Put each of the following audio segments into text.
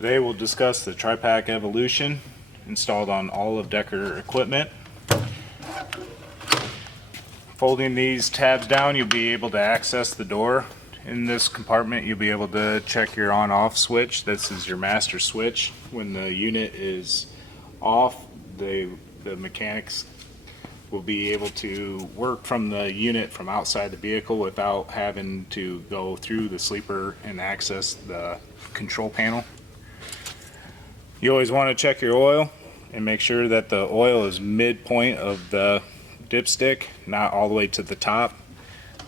Today we'll discuss the Tri-Pack Evolution installed on all of Decker equipment. Folding these tabs down, you'll be able to access the door. In this compartment you'll be able to check your on-off switch. This is your master switch. When the unit is off, the mechanics will be able to work from the unit from outside the vehicle without having to go through the sleeper and access the control panel. You always want to check your oil and make sure that the oil is midpoint of the dipstick, not all the way to the top.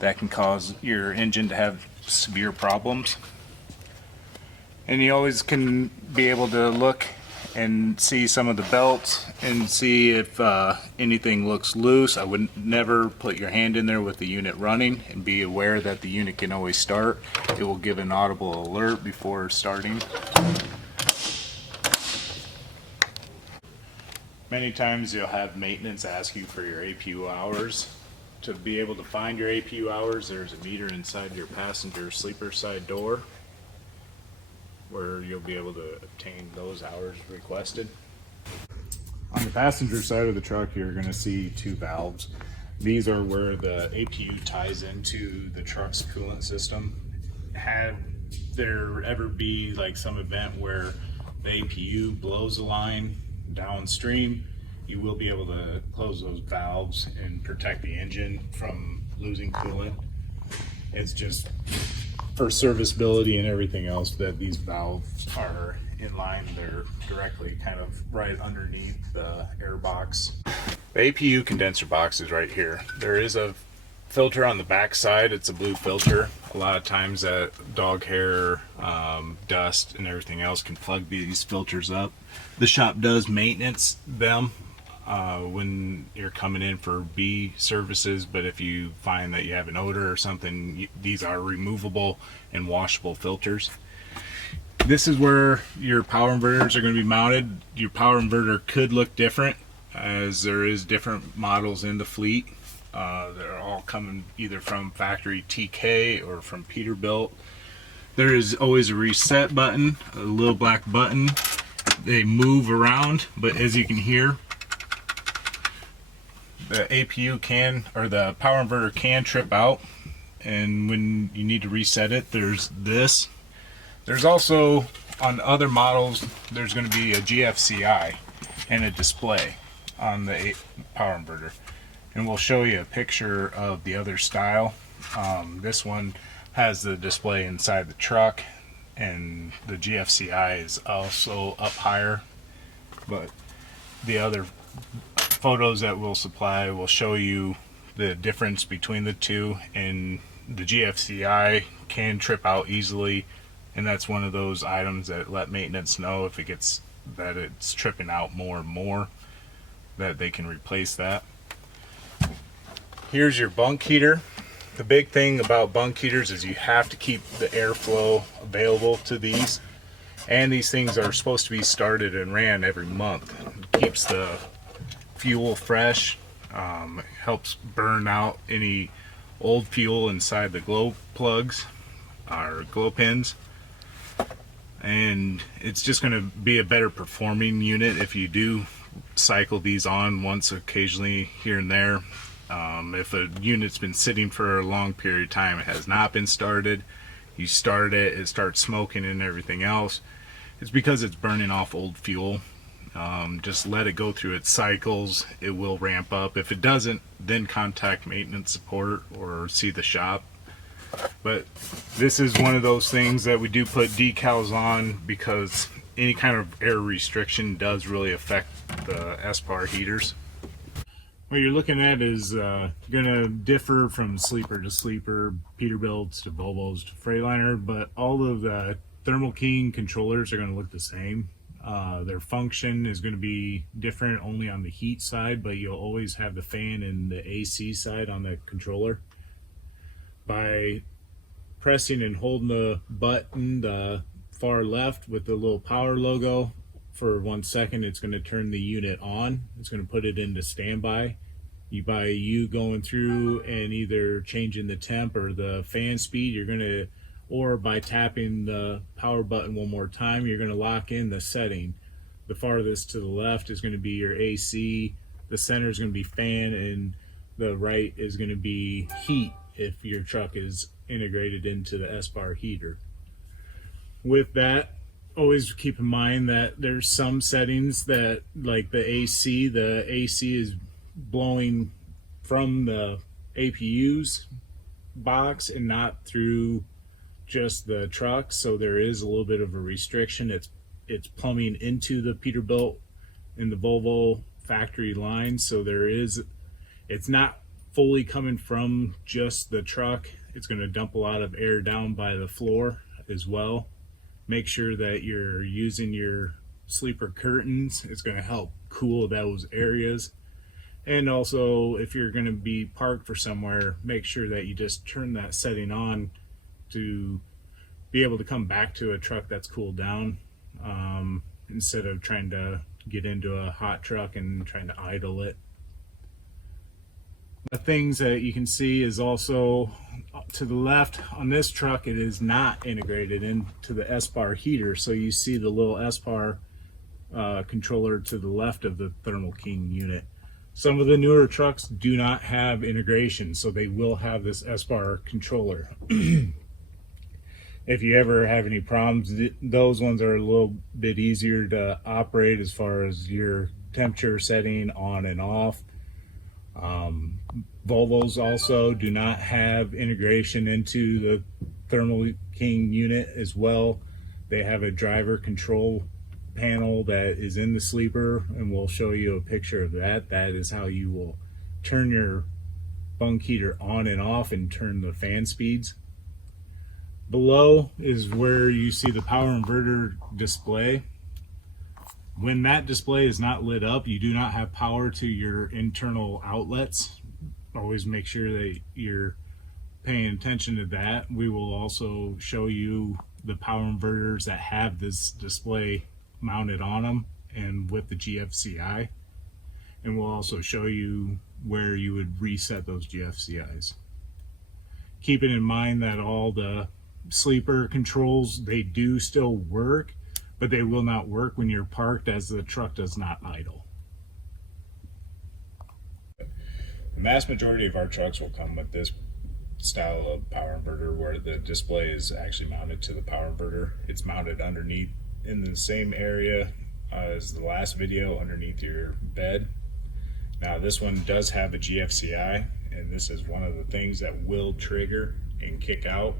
That can cause your engine to have severe problems. And you always can be able to look and see some of the belts and see if anything looks loose. I would never put your hand in there with the unit running, and be aware that the unit can always start. It will give an audible alert before starting. Many times you'll have maintenance ask you for your Apu hours. To be able to find your Apu hours, there's a meter inside your passenger sleeper side door where you'll be able to obtain those hours requested. On the passenger side of the truck, you're going to see two valves. These are where the Apu ties into the truck's coolant system. Had there ever be like some event where the Apu blows a line downstream, you will be able to close those valves and protect the engine from losing coolant. It's just for serviceability and everything else that these valves are in line. They're directly kind of right underneath the air box. The Apu condenser box is right here. There is a filter on the back side. It's a blue filter. A lot of times that dog hair, dust and everything else can plug these filters up. The shop does maintenance them when you're coming in for B services, but if you find that you have an odor or something, these are removable and washable filters. This is where your power inverters are going to be mounted. Your power inverter could look different, as there is different models in the fleet. They're all coming either from factory TK or from Peterbilt. There is always a reset button, a little black button. They move around, but as you can hear, the Apu can, or the power inverter can trip out, and when you need to reset it, there's this. There's also, on other models, there's going to be a GFCI and a display on the power inverter, and we'll show you a picture of the other style. This one has the display inside the truck, and the GFCI is also up higher, but the other photos that we'll supply will show you the difference between the two. And the GFCI can trip out easily, and that's one of those items that let maintenance know if it gets that it's tripping out more and more, that they can replace that. Here's your bunk heater. The big thing about bunk heaters is you have to keep the airflow available to these, and these things are supposed to be started and ran every month. It keeps the fuel fresh, helps burn out any old fuel inside the glow plugs or glow pins, and it's just going to be a better performing unit if you do cycle these on once occasionally here and there. If a unit's been sitting for a long period of time, it has not been started, you start it, it starts smoking and everything else, it's because it's burning off old fuel. Just let it go through its cycles. It will ramp up. If it doesn't, then contact maintenance support or see the shop. But this is one of those things that we do put decals on, because any kind of air restriction does really affect the SPAR heaters. What you're looking at is going to differ from sleeper to sleeper, Peterbilts to Volvos to Freightliner, but all of the Thermo King controllers are going to look the same. Their function is going to be different only on the heat side, but you'll always have the fan and the AC side on the controller. By pressing and holding the button, the far left with the little power logo, for 1 second, it's going to turn the unit on. It's going to put it into standby. By you going through and either changing the temp or the fan speed, you're going to or by tapping the power button one more time, you're going to lock in the setting. The farthest to the left is going to be your AC, the center is going to be fan, and the right is going to be heat if your truck is integrated into the S-bar heater. With that, always keep in mind that there's some settings that, like the AC is blowing from the APU's box and not through just the truck, so there is a little bit of a restriction. It's plumbing into the Peterbilt and the Volvo factory line, so it's not fully coming from just the truck. It's going to dump a lot of air down by the floor as well. Make sure that you're using your sleeper curtains. It's going to help cool those areas. And also, if you're going to be parked for somewhere, make sure that you just turn that setting on to be able to come back to a truck that's cooled down, instead of trying to get into a hot truck and trying to idle it. The things that you can see is also to the left on this truck, it is not integrated into the S-bar heater, so you see the little S-bar controller to the left of the Thermo King unit. Some of the newer trucks do not have integration, so they will have this S-bar controller. If you ever have any problems, those ones are a little bit easier to operate as far as your temperature setting on and off. Volvos also do not have integration into the Thermo King unit as well. They have a driver control panel that is in the sleeper, and we'll show you a picture of that. That is how you will turn your bunk heater on and off and turn the fan speeds. Below is where you see the power inverter display. When that display is not lit up, you do not have power to your internal outlets. Always make sure that you're paying attention to that. We will also show you the power inverters that have this display mounted on them and with the GFCI. And we'll also show you where you would reset those GFCIs. Keeping in mind that all the sleeper controls, they do still work, but they will not work when you're parked, as the truck does not idle. The vast majority of our trucks will come with this style of power inverter where the display is actually mounted to the power inverter. It's mounted underneath in the same area as the last video, underneath your bed. Now this one does have a GFCI, and this is one of the things that will trigger and kick out.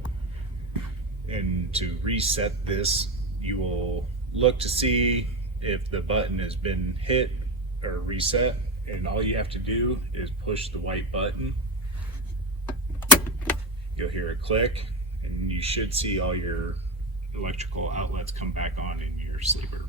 And to reset this, you will look to see if the button has been hit or reset, and all you have to do is push the white button. You'll hear a click, and you should see all your electrical outlets come back on in your sleeper.